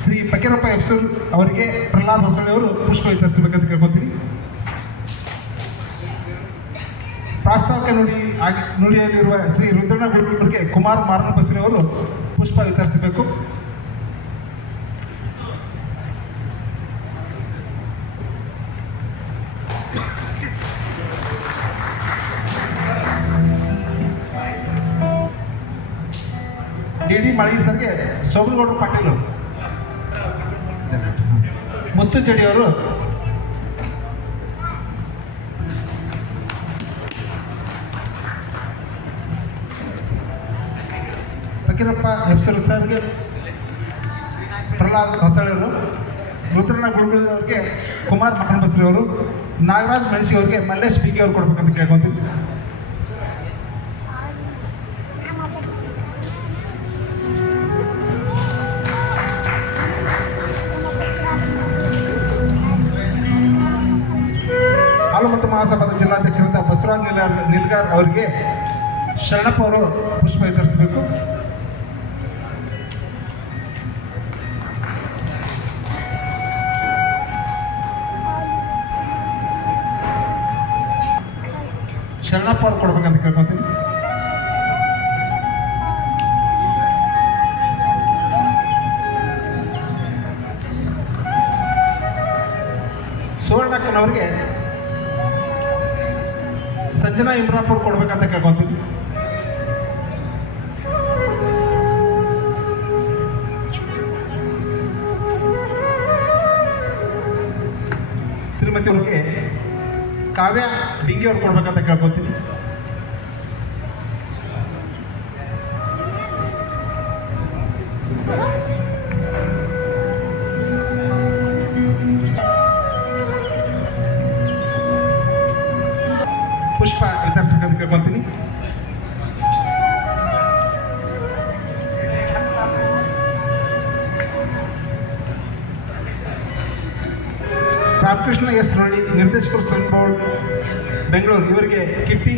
ಶ್ರೀ ಫಕೀರಪ್ಪ ಎಫ್ಸೂರ್ ಅವರಿಗೆ ಪ್ರಹ್ಲಾದ್ ಹೊಸಳ್ಳಿ ಅವರು ಪುಷ್ಪ ವಿತರಿಸಬೇಕಂತ ಕೇಳ್ಕೊತೀನಿ. ಪ್ರಾಸ್ತಾವಿಕ ನುಡಿಯಲ್ಲಿರುವ ಶ್ರೀ ರುದ್ರಣ್ಣ ಗುರುಗಳಿಗೆ ಕುಮಾರ್ ಮಾರನಬಸ್ರಿ ಅವರು ಪುಷ್ಪ ವಿತರಿಸಬೇಕು. ಡಿ ಮಳಗಿ ಸರ್ಗೆ ಸೋಮನಗೌಡರು ಪಾಟೀಲ್ ಅವರು, ಮುತ್ತು ಜಡಿಯವರು ಫಕೀರಪ್ಪ ಎಫ್ಸರ್ ಸರ್ಗೆ ಪ್ರಹ್ಲಾದ್ ಹೊಸಳ್ಳಿ ಅವರು, ರುದ್ರಣ್ಣ ಗುರುಗಳು ಅವ್ರಿಗೆ ಕುಮಾರ್ ಮಕನ್ಬಸ್ರಿ ಅವರು, ನಾಗರಾಜ್ ಮೆಣಸಿ ಅವ್ರಿಗೆ ಮಲ್ಲೇಶ್ ಬಿಗಿ ಅವ್ರು ಕೊಡ್ಬೇಕಂತ ಕೇಳ್ಕೊಂತೀನಿ. ಹಾಲುಮತ ಮಹಾಸಭಾದ ಜಿಲ್ಲಾಧ್ಯಕ್ಷರಾದ ಬಸವರಾಜ್ ನಿಲ್ಗಾರ್ ಅವರಿಗೆ ಶರಣಪ್ಪ ಅವರು ಪುಷ್ಪ ವಿತರಿಸಬೇಕು. ಶರಣಪ್ಪ ಅವ್ರು ಕೊಡ್ಬೇಕಂತ ಕೇಳ್ಕೊತೀನಿ. ಸುವರ್ಣಕ್ಕನವ್ರಿಗೆ ಸಂಜನಾ ಇಮ್ರಾಪುರ್ ಕೊಡ್ಬೇಕಂತ ಕೇಳ್ಕೊತೀನಿ. ಶ್ರೀಮತಿ ಅವ್ರಿಗೆ ಕಾವ್ಯ ಡಿಂಗಿ ಅವ್ರು ಕೊಡ್ಬೇಕಂತ ಕೇಳ್ಕೊತೀನಿ. ಪುಷ್ಪ ವಿತರಿಸಬೇಕಂತ ಕೇಳ್ಕೊತೀನಿ. ರಾಮಕೃಷ್ಣ ಎಸ್ ರಳಿ, ನಿರ್ದೇಶಕರು ಸನ್ ಬೋರ್ಡ್ ಬೆಂಗಳೂರು, ಇವರಿಗೆ ಕಿಟ್ಟಿ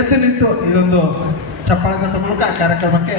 ಎದ್ದು ನಿಂತು ಇದೊಂದು ಚಪ್ಪಾಳೆ ತಟ್ಟ ಮೂಲಕ ಕಾರ್ಯಕ್ರಮಕ್ಕೆ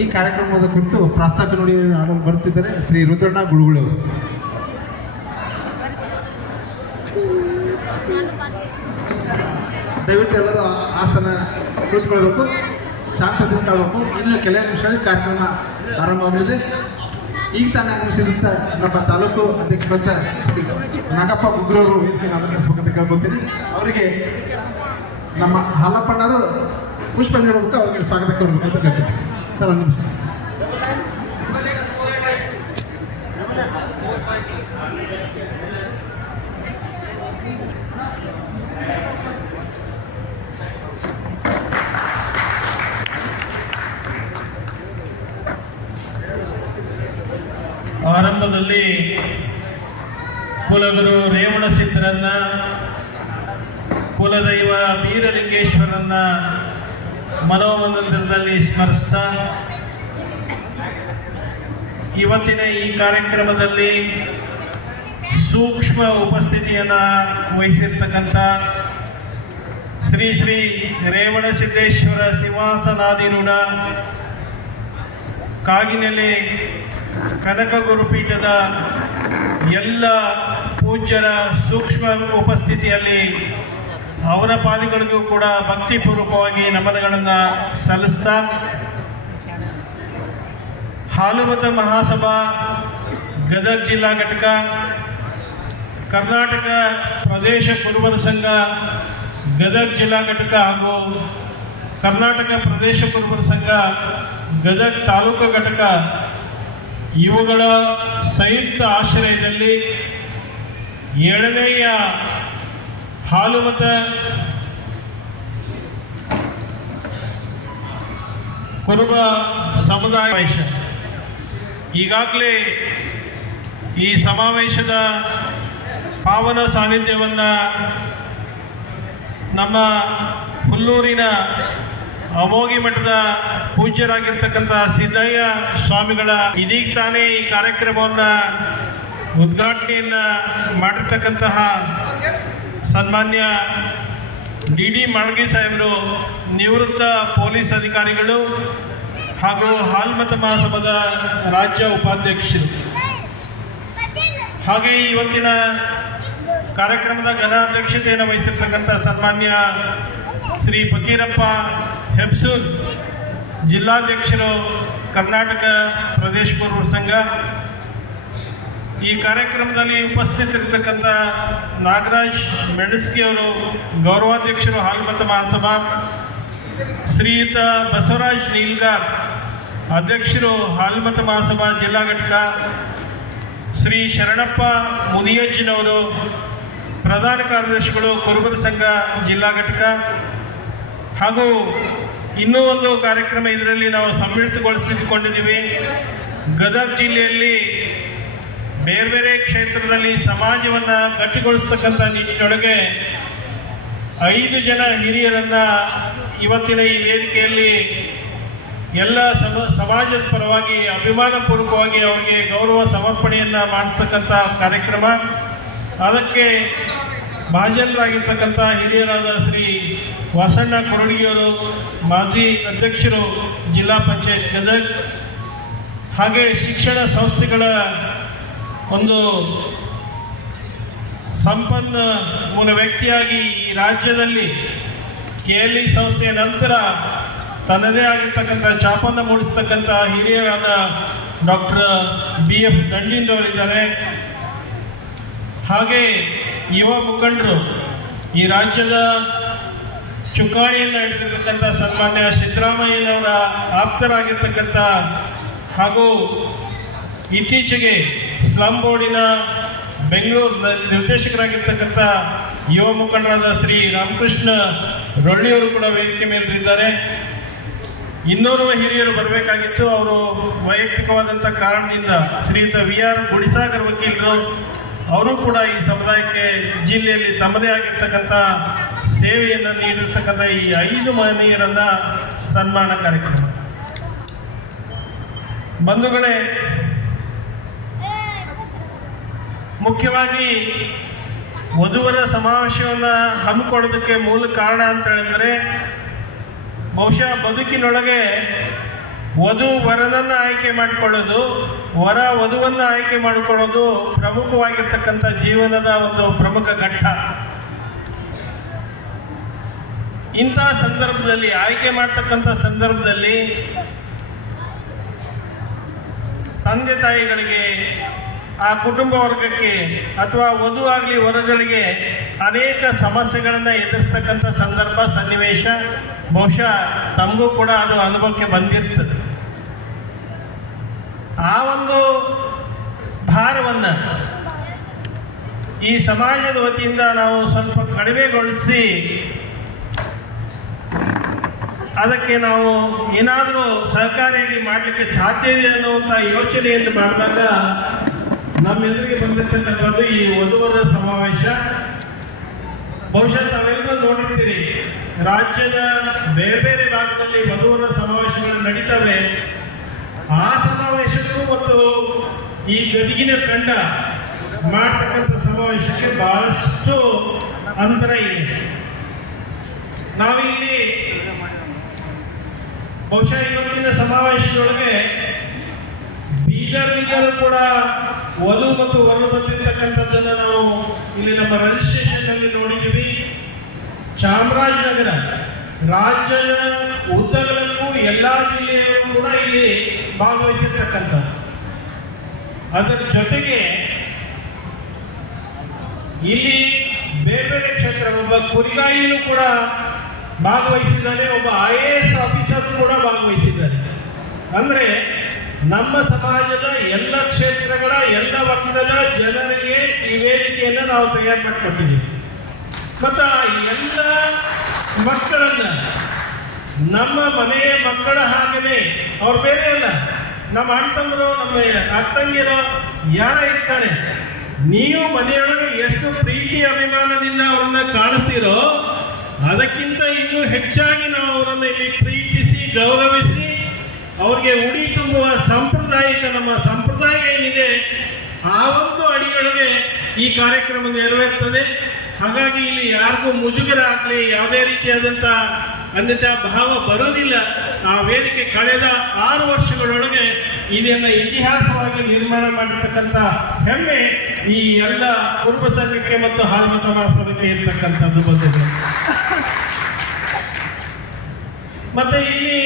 ಈ ಕಾರ್ಯಕ್ರಮದ ಕುರಿತು ಪ್ರಾಸ್ತಾವಿಕ ನುಡಿ ಬರುತ್ತಿದ್ದಾರೆ ಶ್ರೀ ರುದ್ರಣ್ಣ ಗುಳುಗುಳಿ ಅವರು. ದಯವಿಟ್ಟು ಎಲ್ಲರೂ ಆಸನ ಕುಳಿತುಕೊಳ್ಬೇಕು, ಶಾಂತದಿಂದ ಕಾಣಬೇಕು. ಇನ್ನು ಕೆಲವು ನಿಮಿಷಗಳಲ್ಲಿ ಕಾರ್ಯಕ್ರಮ ಆರಂಭವಾಗಲಿದೆ. ಈಗ ತಾನೇ ಆಗಮಿಸಿದಂಥ ನಮ್ಮ ತಾಲೂಕು ಅಧ್ಯಕ್ಷರಂತ ನಾಗಪ್ಪ ಗುಗ್ರವರು ವೇದಿಕೆ ಅಲಂಕರಿಸಬೇಕಂತ ಕೇಳ್ಕೊತೀನಿ. ಅವರಿಗೆ ನಮ್ಮ ಹಾಲಪ್ಪಣ್ಣರು ಪುಷ್ಪ ನೀಡಬೇಕು, ಅವರಿಗೆ ಸ್ವಾಗತ ಕೊಡಬೇಕಂತ ಕೇಳ್ಕೊತೀನಿ. ಸರ್ ಒಂದು ನಿಮಿಷ. ಆರಂಭದಲ್ಲಿ ಕುಲಗುರು ರೇವಣಸಿದ್ದರನ್ನ, ಕುಲದೈವ ಬೀರಲಿಂಗೇಶ್ವರನ್ನ ಮನೋಮಂದಿರದಲ್ಲಿ ಸ್ಮರಿಸ್ತಾ ಇವತ್ತಿನ ಈ ಕಾರ್ಯಕ್ರಮದಲ್ಲಿ ಸೂಕ್ಷ್ಮ ಉಪಸ್ಥಿತಿಯನ್ನು ವಹಿಸಿರ್ತಕ್ಕಂಥ ಶ್ರೀ ಶ್ರೀ ರೇವಣಸಿದ್ದೇಶ್ವರ ಸಿಂಹಾಸನಾಧಿರೂಢ ಕಾಗಿನೆಲೆ ಕನಕ ಗುರುಪೀಠದ ಎಲ್ಲ ಪೂಜ್ಯರ ಸೂಕ್ಷ್ಮ ಉಪಸ್ಥಿತಿಯಲ್ಲಿ ಅವರ ಪಾದಿಗಳಿಗೂ ಕೂಡ ಭಕ್ತಿಪೂರ್ವಕವಾಗಿ ನಮನಗಳನ್ನು ಸಲ್ಲಿಸ್ತಾ ಹಾಲುಮತ ಮಹಾಸಭಾ ಗದಗ ಜಿಲ್ಲಾ ಘಟಕ, ಕರ್ನಾಟಕ ಪ್ರದೇಶ ಕುರುಬರ ಸಂಘ ಗದಗ ಜಿಲ್ಲಾ ಘಟಕ ಹಾಗೂ ಕರ್ನಾಟಕ ಪ್ರದೇಶ ಕುರುಬರ ಸಂಘ ಗದಗ ತಾಲೂಕು ಘಟಕ ಇವುಗಳ ಸಂಯುಕ್ತ ಆಶ್ರಯದಲ್ಲಿ 7ನೇಯ ಹಾಲುಮತ ಕುರುಬ ಸಮುದಾಯ ಈಗಾಗಲೇ ಈ ಸಮಾವೇಶದ ಪಾವನ ಸಾನ್ನಿಧ್ಯವನ್ನು ನಮ್ಮ ಹುಲ್ಲೂರಿನ ಅಮೋಘಿ ಮಠದ ಪೂಜ್ಯರಾಗಿರ್ತಕ್ಕಂಥ ಸಿದ್ದಯ್ಯ ಸ್ವಾಮಿಗಳ ಇದೀಗ ತಾನೇ ಈ ಕಾರ್ಯಕ್ರಮವನ್ನು ಉದ್ಘಾಟನೆಯನ್ನು ಮಾಡಿರ್ತಕ್ಕಂತಹ ಸನ್ಮಾನ್ಯ ಡಿ ಮಾಳ್ಗಿ ಸಾಹೇಬರು, ನಿವೃತ್ತ ಪೊಲೀಸ್ ಅಧಿಕಾರಿಗಳು ಹಾಗೂ ಹಾಲುಮತ ಮಹಾಸಭಾದ ರಾಜ್ಯ ಉಪಾಧ್ಯಕ್ಷರು, ಹಾಗೆ ಇವತ್ತಿನ ಕಾರ್ಯಕ್ರಮದ ಘನ ಅಧ್ಯಕ್ಷತೆಯನ್ನು ವಹಿಸಿರ್ತಕ್ಕಂಥ ಸನ್ಮಾನ್ಯ ಶ್ರೀ ಫಕೀರಪ್ಪ ಹೆಬ್ಸೂರ್, ಜಿಲ್ಲಾಧ್ಯಕ್ಷರು ಕರ್ನಾಟಕ ಪ್ರದೇಶ ಕುರುಬರ ಸಂಘ. ಈ ಕಾರ್ಯಕ್ರಮದಲ್ಲಿ ಉಪಸ್ಥಿತರಿರ್ತಕ್ಕಂಥ ನಾಗರಾಜ್ ಮೆಣಸ್ಕಿ ಅವರು, ಗೌರವಾಧ್ಯಕ್ಷರು ಹಾಲುಮತ ಮಹಾಸಭಾ, ಶ್ರೀಯುತ ಬಸವರಾಜ್ ನೀಲ್ಗಾರ್, ಅಧ್ಯಕ್ಷರು ಹಾಲುಮತ ಮಹಾಸಭಾ ಜಿಲ್ಲಾ ಘಟಕ, ಶ್ರೀ ಶರಣಪ್ಪ ಮುದಿಯಜ್ಜಿನವರು, ಪ್ರಧಾನ ಕಾರ್ಯದರ್ಶಿಗಳು ಕುರುಬರ ಸಂಘ ಜಿಲ್ಲಾ ಘಟಕ, ಹಾಗೂ ಇನ್ನೂ ಒಂದು ಕಾರ್ಯಕ್ರಮ ಇದರಲ್ಲಿ ನಾವು ಸಮ್ಮಿಳಿತಗೊಳಿಸಿಕೊಂಡಿದ್ದೀವಿ. ಗದಗ ಜಿಲ್ಲೆಯಲ್ಲಿ ಬೇರೆ ಬೇರೆ ಕ್ಷೇತ್ರದಲ್ಲಿ ಸಮಾಜವನ್ನು ಗಟ್ಟಿಗೊಳಿಸ್ತಕ್ಕಂಥ ನಿಟ್ಟಿನೊಳಗೆ 5 ಜನ ಹಿರಿಯರನ್ನು ಇವತ್ತಿನ ಈ ವೇದಿಕೆಯಲ್ಲಿ ಎಲ್ಲ ಸಮಾಜದ ಪರವಾಗಿ ಅಭಿಮಾನಪೂರ್ವಕವಾಗಿ ಅವರಿಗೆ ಗೌರವ ಸಮರ್ಪಣೆಯನ್ನು ಮಾಡಿಸ್ತಕ್ಕಂಥ ಕಾರ್ಯಕ್ರಮ. ಅದಕ್ಕೆ ಭಾಜನರಾಗಿರ್ತಕ್ಕಂಥ ಹಿರಿಯರಾದ ಶ್ರೀ ವಾಸಣ್ಣ ಕೊರಡಿಯವರು, ಮಾಜಿ ಅಧ್ಯಕ್ಷರು ಜಿಲ್ಲಾ ಪಂಚಾಯತ್ ಗದಗ, ಹಾಗೆ ಶಿಕ್ಷಣ ಸಂಸ್ಥೆಗಳ ಒಂದು ಸಂಪನ್ಮೂಲ ವ್ಯಕ್ತಿಯಾಗಿ ಈ ರಾಜ್ಯದಲ್ಲಿ KLE ಸಂಸ್ಥೆಯ ನಂತರ ತನ್ನದೇ ಆಗಿರ್ತಕ್ಕಂಥ ಛಾಪನ್ನು ಮೂಡಿಸ್ತಕ್ಕಂಥ ಹಿರಿಯರಾದ ಡಾಕ್ಟರ್ BF ದಂಡಿಂದವರಿದ್ದಾರೆ. ಹಾಗೆ ಯುವ ಮುಖಂಡರು, ಈ ರಾಜ್ಯದ ಚುಕ್ಕಾಣಿಯನ್ನು ಹಿಡಿದಿರ್ತಕ್ಕಂಥ ಸನ್ಮಾನ್ಯ ಸಿದ್ದರಾಮಯ್ಯನವರ ಆಪ್ತರಾಗಿರ್ತಕ್ಕಂಥ ಹಾಗೂ ಇತ್ತೀಚೆಗೆ ಸ್ಲಮ್ ಬೋರ್ಡಿನ ಬೆಂಗಳೂರು ನಿರ್ದೇಶಕರಾಗಿರ್ತಕ್ಕಂಥ ಯುವ ಮುಖಂಡರಾದ ಶ್ರೀ ರಾಮಕೃಷ್ಣ ರೊಳ್ಳಿಯವರು ಕೂಡ ವೇದಿಕೆ ಮೇಲಿದ್ದಾರೆ. ಇನ್ನೋರ್ವ ಹಿರಿಯರು ಬರಬೇಕಾಗಿತ್ತು, ಅವರು ವೈಯಕ್ತಿಕವಾದಂಥ ಕಾರಣದಿಂದ ಶ್ರೀಯುತ VR ಗುಡಿಸಾಗರ್ ವಕೀಲರು, ಅವರು ಕೂಡ ಈ ಸಮುದಾಯಕ್ಕೆ ಜಿಲ್ಲೆಯಲ್ಲಿ ತಮ್ಮದೇ ಆಗಿರ್ತಕ್ಕಂಥ ಸೇವೆಯನ್ನು ನೀಡಿರ್ತಕ್ಕಂಥ ಈ 5 ಮಹನೀಯರನ್ನ ಸನ್ಮಾನ ಕಾರ್ಯಕ್ರಮ. ಬಂಧುಗಳೇ, ಮುಖ್ಯವಾಗಿ ವಧುವರ ಸಮಾವೇಶವನ್ನು ಹಮ್ಮಿಕೊಳ್ಳೋದಕ್ಕೆ ಮೂಲ ಕಾರಣ ಅಂತ ಹೇಳಿದ್ರೆ, ಬಹುಶಃ ಬದುಕಿನೊಳಗೆ ವಧು ವರನನ್ನು ಆಯ್ಕೆ ಮಾಡಿಕೊಳ್ಳೋದು, ವರ ವಧುವನ್ನು ಆಯ್ಕೆ ಮಾಡಿಕೊಳ್ಳೋದು ಪ್ರಮುಖವಾಗಿರ್ತಕ್ಕಂಥ ಜೀವನದ ಒಂದು ಪ್ರಮುಖ ಘಟ್ಟ. ಇಂಥ ಸಂದರ್ಭದಲ್ಲಿ, ಆಯ್ಕೆ ಮಾಡ್ತಕ್ಕಂಥ ಸಂದರ್ಭದಲ್ಲಿ ತಂದೆ ತಾಯಿಗಳಿಗೆ, ಆ ಕುಟುಂಬ ವರ್ಗಕ್ಕೆ ಅಥವಾ ವಧು ಆಗಲಿ ವರಗಳಿಗೆ ಅನೇಕ ಸಮಸ್ಯೆಗಳನ್ನು ಎದುರಿಸ್ತಕ್ಕಂಥ ಸಂದರ್ಭ, ಸನ್ನಿವೇಶ ಬಹುಶಃ ತಮಗೂ ಕೂಡ ಅದು ಅನುಭವಕ್ಕೆ ಬಂದಿರ್ತದೆ. ಆ ಒಂದು ಭಾರವನ್ನು ಈ ಸಮಾಜದ ವತಿಯಿಂದ ನಾವು ಸ್ವಲ್ಪ ಕಡಿಮೆಗೊಳಿಸಿ ಅದಕ್ಕೆ ನಾವು ಏನಾದರೂ ಸಹಕಾರಿಯಾಗಿ ಮಾಡಲಿಕ್ಕೆ ಸಾಧ್ಯವಿದೆ ಅನ್ನುವಂಥ ಯೋಚನೆಯನ್ನು ಮಾಡಿದಾಗ ನಮ್ಮ ಎದುರಿಗೆ ಬಂದಿರ್ತಕ್ಕಂಥದ್ದು ಈ ವಧುವರ ಸಮಾವೇಶ. ಬಹುಶಃ ತಾವೆಲ್ಲರೂ ನೋಡಿರ್ತೀರಿ, ರಾಜ್ಯದ ಬೇರೆ ಬೇರೆ ಭಾಗದಲ್ಲಿ ವಧುವರ ಸಮಾವೇಶಗಳು ನಡೀತವೆ. ಆ ಸಮಾವೇಶಕ್ಕೂ ಮತ್ತು ಈ ಗದಗಿನ ತಂಡ ಮಾಡ್ತಕ್ಕಂಥ ಸಮಾವೇಶಕ್ಕೆ ಬಹಳಷ್ಟು ಅಂತರ ಇದೆ. ನಾವಿಲ್ಲಿ ಬಹುಶಃ ಇವತ್ತಿನ ಸಮಾವೇಶದೊಳಗೆ ಬೀದರ್ನಿಂದಲೂ ಕೂಡ ವಧು ಮತ್ತು ವರ ಬಂದಿರ್ತಕ್ಕಂಥದ್ದನ್ನು ನಾವು ಇಲ್ಲಿ ನಮ್ಮ ರಿಜಿಸ್ಟ್ರೇಷನ್ ನಲ್ಲಿ ನೋಡಿದ್ದೀವಿ. ಚಾಮರಾಜನಗರ ರಾಜ್ಯದ ಉದ್ದಗಲಕ್ಕೂ ಎಲ್ಲಾ ಜಿಲ್ಲೆಯಲ್ಲೂ ಕೂಡ ಇಲ್ಲಿ ಭಾಗವಹಿಸಿರ್ತಕ್ಕಂಥದ್ದು. ಅದರ ಜೊತೆಗೆ ಇಲ್ಲಿ ಬೇರೆ ಬೇರೆ ಕ್ಷೇತ್ರ, ಒಬ್ಬ ಕುರಿಗಾಯಿನೂ ಕೂಡ ಭಾಗವಹಿಸಿದ್ದಾನೆ, ಒಬ್ಬ IAS ಆಫೀಸರ್ ಕೂಡ ಭಾಗವಹಿಸಿದ್ದಾನೆ. ಅಂದ್ರೆ ನಮ್ಮ ಸಮಾಜದ ಎಲ್ಲ ಕ್ಷೇತ್ರಗಳ ಎಲ್ಲ ವರ್ಗದ ಜನರಿಗೆ ಈ ವೇದಿಕೆಯನ್ನು ನಾವು ತಯಾರು ಮಾಡಿಕೊಟ್ಟಿದ್ದೀವಿ. ಮತ್ತು ಎಲ್ಲ ಮಕ್ಕಳನ್ನ ನಮ್ಮ ಮನೆಯ ಮಕ್ಕಳ ಹಾಗೆಯೇ ಅವ್ರು ಬೇರೆ ಅಲ್ಲ, ನಮ್ಮ ಅಣ್ಣತಂದರು, ನಮ್ಮ ಅಕ್ಕಂಗಿರೋ ಯಾರ ಇರ್ತಾರೆ, ನೀವು ಮನೆಯೊಳಗೆ ಎಷ್ಟು ಪ್ರೀತಿ ಅಭಿಮಾನದಿಂದ ಅವ್ರನ್ನ ಕಾಣಿಸ್ತೀರೋ ಅದಕ್ಕಿಂತ ಇನ್ನೂ ಹೆಚ್ಚಾಗಿ ನಾವು ಅವರನ್ನು ಇಲ್ಲಿ ಪ್ರೀತಿಸಿ ಗೌರವಿಸಿ ಅವ್ರಿಗೆ ಉಡಿ ತುಂಬುವ ಸಾಂಪ್ರದಾಯಿಕ ನಮ್ಮ ಸಂಪ್ರದಾಯ ಏನಿದೆ ಆ ಒಂದು ಅಡಿಯೊಳಗೆ ಈ ಕಾರ್ಯಕ್ರಮ ನೆರವೇರ್ತದೆ. ಹಾಗಾಗಿ ಇಲ್ಲಿ ಯಾರಿಗೂ ಮುಜುಗರ ಆಗಲಿ, ಯಾವುದೇ ರೀತಿಯಾದಂಥ ಅನ್ಯತಾ ಭಾವ ಬರೋದಿಲ್ಲ. ಆ ವೇದಿಕೆ ಕಳೆದ 6 ವರ್ಷಗಳೊಳಗೆ ಇದನ್ನು ಇತಿಹಾಸವಾಗಿ ನಿರ್ಮಾಣ ಮಾಡಿರ್ತಕ್ಕಂಥ ಹೆಮ್ಮೆ ಈ ಎಲ್ಲ ಕುರುಬ ಸಂಘಕ್ಕೆ ಮತ್ತು ಹಾಲ್ಮತ ಮಹಾಸಭೆಗೆ ಇರ್ತಕ್ಕಂಥದ್ದು ಬಂದಿದೆ. ಮತ್ತೆ ಇಲ್ಲಿ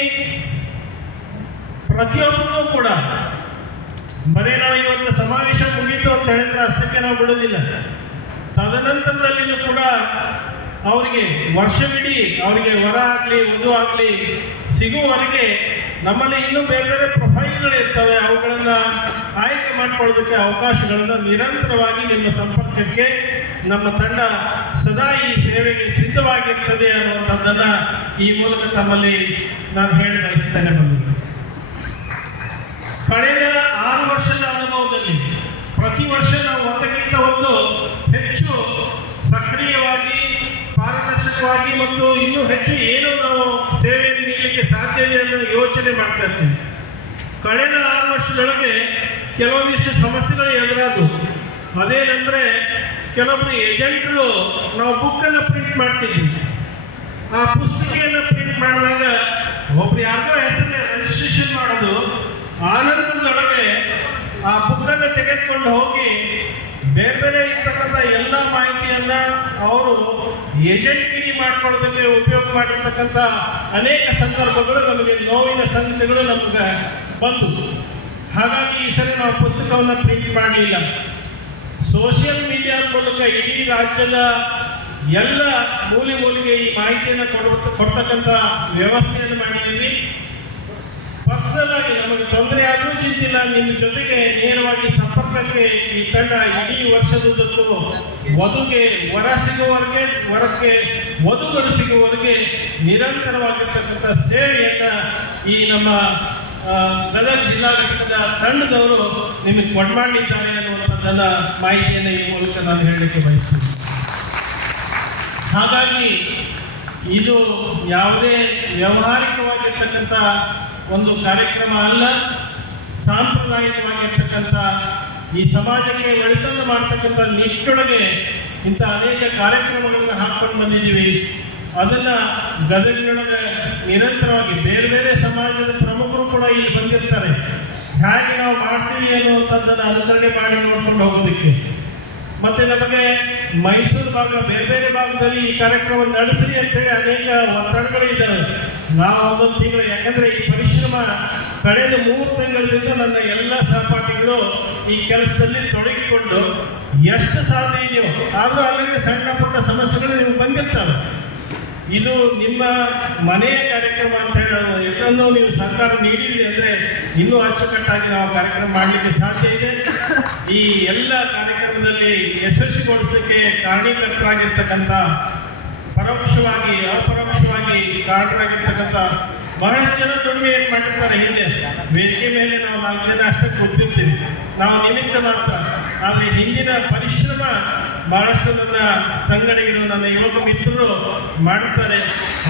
ಪ್ರತಿಯೊಬ್ಬರೂ ಕೂಡ ಬರೀ ನಾವು ಇವತ್ತು ಸಮಾವೇಶ ಮುಗೀತು ಅಂತ ಹೇಳಿದ್ರೆ ಅಷ್ಟಕ್ಕೆ ನಾವು ಬಿಡೋದಿಲ್ಲ. ತದನಂತರದಲ್ಲಿನೂ ಕೂಡ ಅವರಿಗೆ ವರ್ಷವಿಡೀ ಅವರಿಗೆ ವರ ಆಗಲಿ ವಧು ಆಗಲಿ ಸಿಗುವವರೆಗೆ ನಮ್ಮಲ್ಲಿ ಇನ್ನೂ ಬೇರೆ ಬೇರೆ ಪ್ರೊಫೈಲ್ಗಳು ಇರ್ತವೆ. ಅವುಗಳನ್ನು ಆಯ್ಕೆ ಮಾಡಿಕೊಳ್ಳೋದಕ್ಕೆ ಅವಕಾಶಗಳನ್ನು ನಿರಂತರವಾಗಿ ನಿಮ್ಮ ಸಂಪರ್ಕಕ್ಕೆ ನಮ್ಮ ತಂಡ ಸದಾ ಈ ಸೇವೆಗೆ ಸಿದ್ಧವಾಗಿರ್ತದೆ ಅನ್ನುವಂಥದ್ದನ್ನು ಈ ಮೂಲಕ ತಮ್ಮಲ್ಲಿ ನಾನು ಹೇಳಿ ಬಯಸ್ತೇನೆ. ಕಳೆದ 6 ವರ್ಷದ ಅನುಭವದಲ್ಲಿ ಪ್ರತಿ ವರ್ಷ ನಾವು ಒಂದಕ್ಕಿಂತ ಒಂದು ಹೆಚ್ಚು ಸಕ್ರಿಯವಾಗಿ, ಪಾರದರ್ಶಕವಾಗಿ ಮತ್ತು ಇನ್ನೂ ಹೆಚ್ಚು ಏನು ನಾವು ಸೇವೆಯನ್ನು ನೀಡಲಿಕ್ಕೆ ಸಾಧ್ಯತೆ ಅನ್ನೋ ಯೋಚನೆ ಮಾಡ್ತಾ ಇರ್ತೀವಿ. ಕಳೆದ 6 ವರ್ಷದೊಳಗೆ ಕೆಲವೊಂದಿಷ್ಟು ಸಮಸ್ಯೆಗಳು ಎದುರಾದವು. ಅದೇನೆಂದರೆ, ಕೆಲವೊಬ್ಬರು ಏಜೆಂಟರು ನಾವು ಬುಕ್ಕನ್ನು ಪ್ರಿಂಟ್ ಮಾಡ್ತಿದ್ವಿ. ಆ ಪುಸ್ತಕೆಯನ್ನು ಪ್ರಿಂಟ್ ಮಾಡಿದಾಗ ಒಬ್ರು ಯಾರಿಗೋ ಹೆಸರು ರಿಜಿಸ್ಟ್ರೇಷನ್ ಮಾಡೋದು, ಆನಂದದೊಳಗೆ ಆ ಬುಕ್ಕನ್ನು ತೆಗೆದುಕೊಂಡು ಹೋಗಿ ಬೇರೆ ಬೇರೆ ಇರ್ತಕ್ಕಂಥ ಎಲ್ಲ ಮಾಹಿತಿಯನ್ನ ಅವರು ಏಜೆಂಟ್ಗಿರಿ ಮಾಡ್ಕೊಳ್ಳೋದಕ್ಕೆ ಉಪಯೋಗ ಮಾಡಿರ್ತಕ್ಕಂಥ ಅನೇಕ ಸಂದರ್ಭಗಳು ನಮಗೆ ನೋವಿನ ಸಂಗತಿಗಳು ನಮ್ಗೆ ಬಂದು, ಹಾಗಾಗಿ ಈ ಸರಿ ನಾವು ಪುಸ್ತಕವನ್ನು ಪ್ರಿಂಟ್ ಮಾಡಲಿಲ್ಲ. ಸೋಷಿಯಲ್ ಮೀಡಿಯಾದ ಮೂಲಕ ಇಡೀ ರಾಜ್ಯದ ಎಲ್ಲ ಮೂಲೆಗೆ ಈ ಮಾಹಿತಿಯನ್ನು ಕೊಡ್ತಕ್ಕಂಥ ವ್ಯವಸ್ಥೆಯನ್ನು ಮಾಡಿದ್ದೀವಿ. ಪರ್ಸನಲ್ ಆಗಿ ನಮಗೆ ತೊಂದರೆ ಆದರೂ ಚಿಂತಿಲ್ಲ, ನಿಮ್ಮ ಜೊತೆಗೆ ನೇರವಾಗಿ ಸಂಪರ್ಕಕ್ಕೆ ಈ ತಂಡ ಇಡೀ ವರ್ಷದುದ್ದಕ್ಕೂ ವಧುಗೆ ವರ ಸಿಗುವವರೆಗೆ, ವರಕ್ಕೆ ವಧುಗಳು ಸಿಗುವವರೆಗೆ ನಿರಂತರವಾಗಿರ್ತಕ್ಕಂಥ ಸೇವೆಯನ್ನ ಈ ನಮ್ಮ ಗದಗ ಜಿಲ್ಲಾ ಘಟಕದ ತಂಡದವರು ನಿಮಗೆ ಕೊಡ್ಮಾಡಿದ್ದಾರೆ ಅನ್ನುವಂಥದ್ದನ್ನ ಮಾಹಿತಿಯನ್ನು ಈ ಮೂಲಕ ನಾನು ಹೇಳಲಿಕ್ಕೆ ಬಯಸ್ತೀನಿ. ಹಾಗಾಗಿ ಇದು ಯಾವುದೇ ವ್ಯಾವಹಾರಿಕವಾಗಿರ್ತಕ್ಕಂಥ ಒಂದು ಕಾರ್ಯಕ್ರಮ ಅಲ್ಲ, ಸಾಂಪ್ರದಾಯಿಕವಾಗಿರ್ತಕ್ಕಂಥ ಈ ಸಮಾಜಕ್ಕೆ ಒಳಿತನ್ನು ಮಾಡ್ತಕ್ಕಂಥ ನಿಟ್ಟೊಳಗೆ ಇಂಥ ಅನೇಕ ಕಾರ್ಯಕ್ರಮಗಳನ್ನು ಹಾಕೊಂಡು ಬಂದಿದ್ದೀವಿ. ಅದನ್ನು ಗದಗಿನೊಳಗೆ ನಿರಂತರವಾಗಿ ಬೇರೆ ಬೇರೆ ಸಮಾಜದ ಪ್ರಮುಖರು ಕೂಡ ಇಲ್ಲಿ ಬಂದಿರ್ತಾರೆ. ಹೇಗೆ ನಾವು ಮಾಡ್ತೀವಿ ಅನ್ನುವಂಥದ್ದನ್ನು ಅನುಕರಣೆ ಮಾಡಿ ನೋಡ್ಕೊಂಡು ಹೋಗೋದಕ್ಕೆ. ಮತ್ತೆ ನಮಗೆ ಮೈಸೂರು ಭಾಗ, ಬೇರೆ ಬೇರೆ ಭಾಗದಲ್ಲಿ ಈ ಕಾರ್ಯಕ್ರಮ ನಡೆಸಿ ಅಂತೇಳಿ ಅನೇಕ ಒತ್ತಡಗಳು ಇದ್ದಾವೆ. ನಾವು ಒಂದೊಂದು ತಿಂಗಳು, ಯಾಕಂದ್ರೆ ಈ ಪರಿಶ್ರಮ ಕಳೆದ 3 ತಿಂಗಳಿಂದ ನನ್ನ ಎಲ್ಲ ಸಹಪಾಠಿಗಳು ಈ ಕೆಲಸದಲ್ಲಿ ತೊಡಗಿಕೊಂಡು ಎಷ್ಟು ಸಾಧ್ಯ ಇದೆಯೋ ಆದರೂ ಅಲ್ಲಿ ಸಣ್ಣ ಪುಟ್ಟ ಸಮಸ್ಯೆಗಳು ನಿಮ್ಗೆ ಬಂದಿರ್ತವೆ. ಇದು ನಿಮ್ಮ ಮನೆಯ ಕಾರ್ಯಕ್ರಮ ಅಂತ ಹೇಳಿ ಎಲ್ಲವನ್ನೂ ನೀವು ಸಹಕಾರ ನೀಡಿದ್ರಿ ಅಂದರೆ ಇನ್ನೂ ಅಚ್ಚುಕಟ್ಟಾಗಿ ನಾವು ಕಾರ್ಯಕ್ರಮ ಮಾಡಲಿಕ್ಕೆ ಸಾಧ್ಯ ಇದೆ. ಈ ಎಲ್ಲ ಕಾರ್ಯಕ್ರಮದಲ್ಲಿ ಯಶಸ್ವಿಗೊಳಿಸಲಿಕ್ಕೆ ಕಾರಣೀಕರ್ತರಾಗಿರ್ತಕ್ಕಂಥ, ಪರೋಕ್ಷವಾಗಿ ಅಪರೋಕ್ಷವಾಗಿ ಕಾರಣರಾಗಿರ್ತಕ್ಕಂಥ ಬಹಳಷ್ಟು ಜನ ದುಡಿಮೆ ಏನು ಮಾಡಿರ್ತಾರೆ. ಹಿಂದೆ ವೇದಿಕೆ ಮೇಲೆ ನಾವು 4 ಜನ ಅಷ್ಟೇ ಕೂತಿರ್ತೀವಿ. ನಾವು ನಿಮಿತ್ತ ಮಾತ್ರ. ಆದರೆ ಹಿಂದಿನ ಪರಿಶ್ರಮ ಬಹಳಷ್ಟು ನನ್ನ ಸಂಘಟಕರು, ನನ್ನ ಯುವಕ ಮಿತ್ರರು ಮಾಡುತ್ತಾರೆ.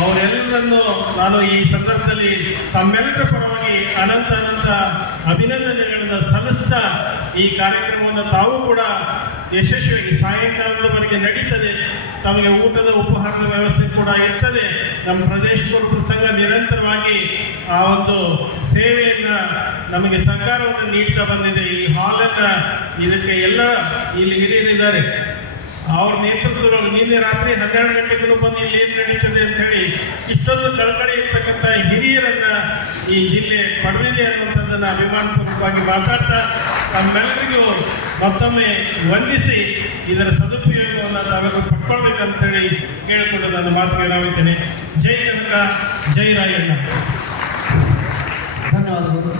ಅವರೆಲ್ಲರನ್ನು ನಾನು ಈ ಸಂದರ್ಭದಲ್ಲಿ ತಮ್ಮೆಲ್ಲರ ಪರವಾಗಿ ಅನಂತ ಅಭಿನಂದನೆಗಳನ್ನು ಸಲ್ಲಿಸ್ತಾ ಈ ಕಾರ್ಯಕ್ರಮವನ್ನು ತಾವು ಕೂಡ ಯಶಸ್ವಿಯಾಗಿ ಸಾಯಂಕಾಲದವರೆಗೆ ನಡೀತದೆ. ತಮಗೆ ಊಟದ ಉಪಹಾರದ ವ್ಯವಸ್ಥೆ ಕೂಡ ಇರ್ತದೆ. ನಮ್ಮ ಪ್ರದೇಶ ಕುರುಬರ ಸಂಘ ನಿರಂತರವಾಗಿ ಆ ಒಂದು ಸೇವೆಯನ್ನು ನಮಗೆ ಸಹಕಾರವನ್ನು ನೀಡ್ತಾ ಬಂದಿದೆ. ಈ ಹಾಲನ್ನು ಇದಕ್ಕೆ ಎಲ್ಲ ಇಲ್ಲಿ ಹಿರಿಯರಿದ್ದಾರೆ, ಅವ್ರ ನೇತೃತ್ವದಲ್ಲಿ ನಿನ್ನೆ ರಾತ್ರಿ 12 ಗಂಟೆಗೂ ಬಂದು ಇಲ್ಲಿ ಏನು ನಡೀತದೆ ಅಂತ ಹೇಳಿ ಇಷ್ಟೊಂದು ಕಳಕಳಿ ಇರ್ತಕ್ಕಂಥ ಹಿರಿಯರನ್ನ ಈ ಜಿಲ್ಲೆ ಪಡೆದಿದೆ ಅನ್ನುವಂಥದ್ದನ್ನು ಅಭಿಮಾನಪೂರ್ವಕವಾಗಿ ಮಾತಾಡ್ತಾ ತಮ್ಮೆಲ್ಲರಿಗೂ ಮತ್ತೊಮ್ಮೆ ವಂದಿಸಿ ಇದರ ಸದುಪಯೋಗವನ್ನು ತಾವೆಲ್ಲರೂ ಪಡ್ಕೊಳ್ಬೇಕಂತೇಳಿ ಕೇಳಿಕೊಂಡು ನನ್ನ ಮಾತಿಗೆ ನಾವಿದ್ದೇನೆ. ಜೈ ಕನಕ, ಜೈ ರಾಯಣ್ಣ. ಧನ್ಯವಾದಗಳು.